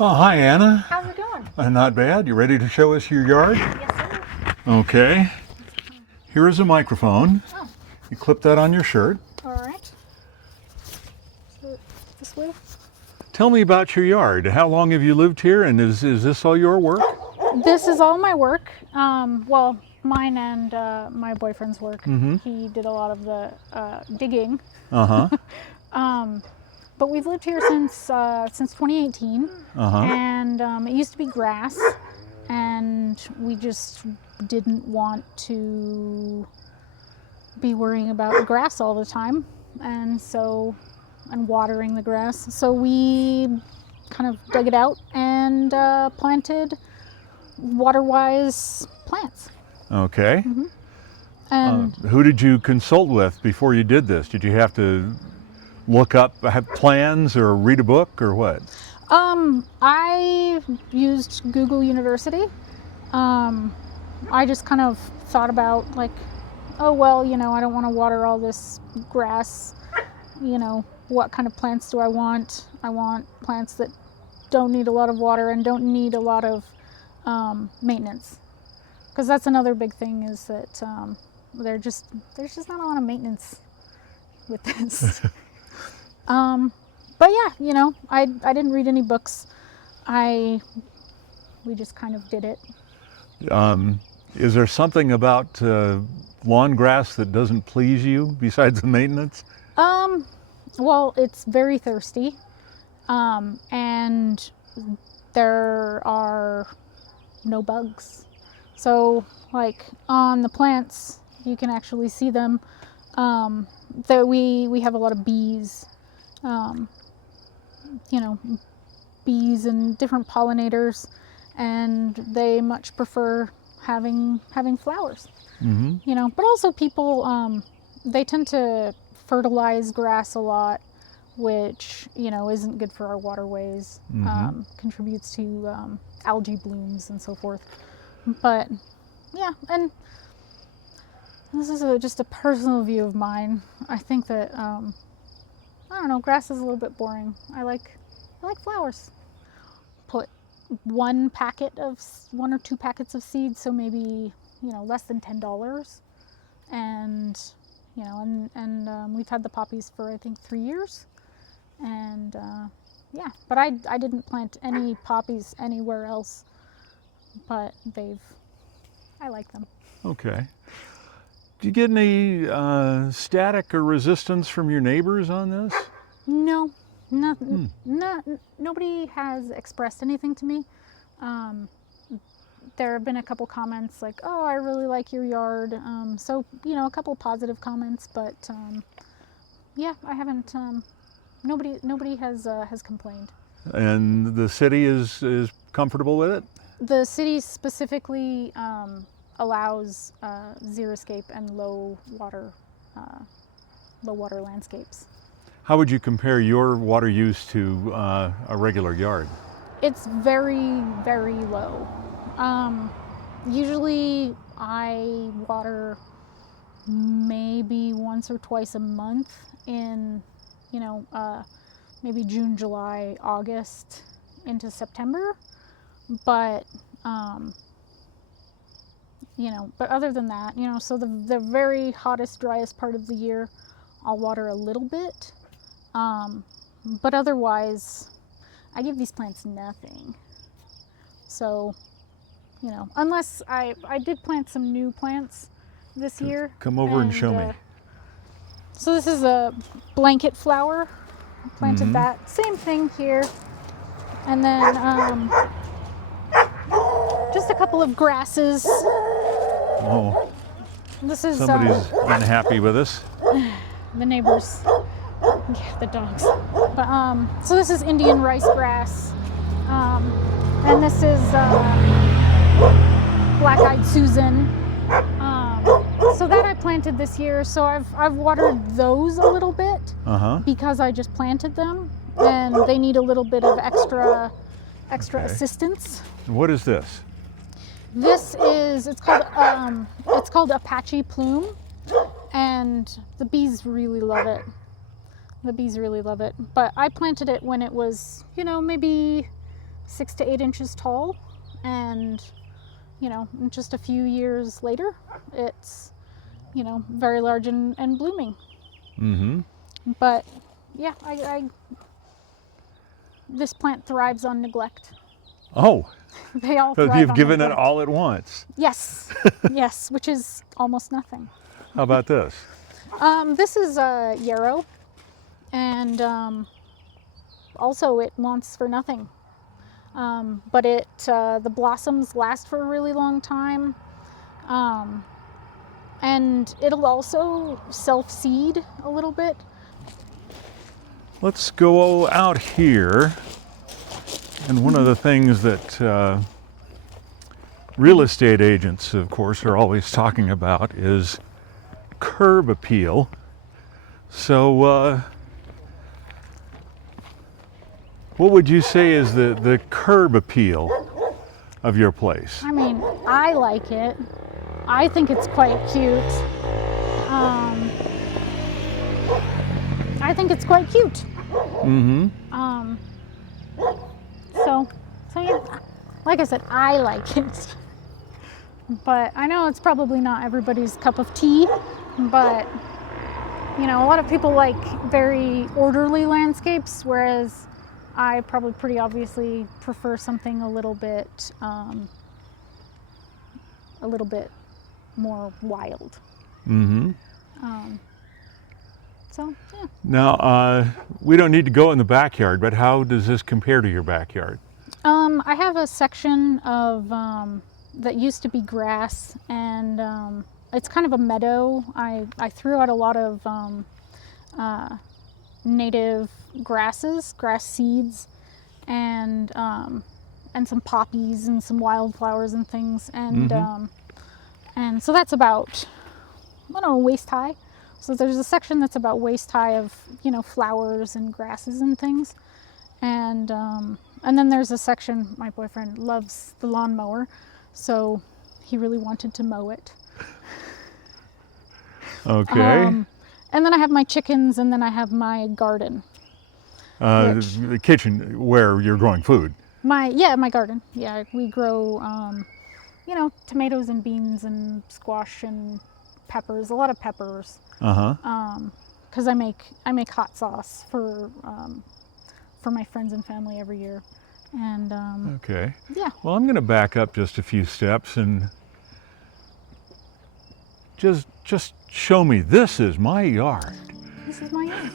Oh, hi, Anna. How's it going? Not bad. You ready to show us your yard? Yes, sir. Okay. Here is a microphone. Oh, You clip that on your shirt. all right. So, this way? Tell me about your yard. How long have you lived here, and is this all your work? This is all my work. Well, mine and my boyfriend's work. He did a lot of the digging. Uh-huh. But we've lived here since 2018. Uh-huh. And it used to be grass, and we just didn't want to be worrying about grass all the time, and watering the grass. So we kind of dug it out and planted water-wise plants. Okay. And Who did you consult with before you did this? Did you have to look up, have plans, or read a book, or what? I used Google University. I just kind of thought about like, oh, well, I don't want to water all this grass. What kind of plants do I want? I want plants that don't need a lot of water and don't need a lot of maintenance. Because that's another big thing, is that there's just not a lot of maintenance with this. But yeah, I didn't read any books. We just kind of did it. Is there something about lawn grass that doesn't please you besides the maintenance? Well, it's very thirsty, and there are no bugs. So, like on the plants, you can actually see them. That we have a lot of bees. Bees and different pollinators, and they much prefer having flowers. But also people, they tend to fertilize grass a lot, which isn't good for our waterways. Contributes to algae blooms and so forth. But yeah, and this is just a personal view of mine. I think that I don't know, grass is a little bit boring. I like flowers. Put one or two packets of seeds, so maybe less than $10, and we've had the poppies for I think 3 years, and yeah. But I didn't plant any poppies anywhere else, but I like them. Okay. Do you get any static or resistance from your neighbors on this? No, nobody has expressed anything to me. There have been a couple comments like, "Oh, I really like your yard." So a couple positive comments, but yeah, I haven't. Nobody has complained. And the city is comfortable with it? The city specifically allows xeriscape and low water landscapes. How would you compare your water use to a regular yard? It's very, very low. Usually I water maybe once or twice a month in, maybe June, July, August into September. But, but other than that, so the very hottest, driest part of the year, I'll water a little bit. But otherwise, I give these plants nothing. So, unless I did plant some new plants this year. Come over and show me. So this is a blanket flower. I planted that. Same thing here. And then just a couple of grasses. Oh, this is somebody's unhappy with us. The neighbors. Yeah, the dogs. But so this is Indian rice grass, and this is black-eyed Susan. So that I planted this year. So I've watered those a little bit because I just planted them, and they need a little bit of extra assistance. What is this? This is it's called Apache plume, and the bees really love it. But I planted it when it was, maybe 6 to 8 inches tall, and just a few years later, it's very large and blooming. Mm-hmm. But yeah, this plant thrives on neglect. Oh, They all so thrive you've on given it neglect. all at once. Yes, yes, which is almost nothing. How about this? This is yarrow, and also it wants for nothing. But the blossoms last for a really long time, and it'll also self-seed a little bit. Let's go out here. And one of the things that real estate agents, of course, are always talking about is curb appeal. So what would you say is the curb appeal of your place? I mean, I like it. I think it's quite cute. I think it's quite cute. Mm-hmm. So yeah, like I said, I like it. But I know it's probably not everybody's cup of tea, but a lot of people like very orderly landscapes, whereas I probably pretty obviously prefer something a little bit more wild. Mm-hmm. So yeah. Now, we don't need to go in the backyard, but how does this compare to your backyard? I have a section of that used to be grass, and it's kind of a meadow. I threw out a lot of native grass seeds, and some poppies and some wildflowers and things, and so that's about, I don't know, waist high. So there's a section that's about waist high of flowers and grasses and things, and then there's a section, my boyfriend loves the lawnmower, so he really wanted to mow it. Okay. And then I have my chickens, and then I have my garden. The kitchen where you're growing food. My garden. Yeah, we grow, tomatoes and beans and squash and peppers, a lot of peppers. Uh-huh. Because I make hot sauce for my friends and family every year, and Okay. yeah. Well, I'm going to back up just a few steps and just show me. This is my yard. This is my yard.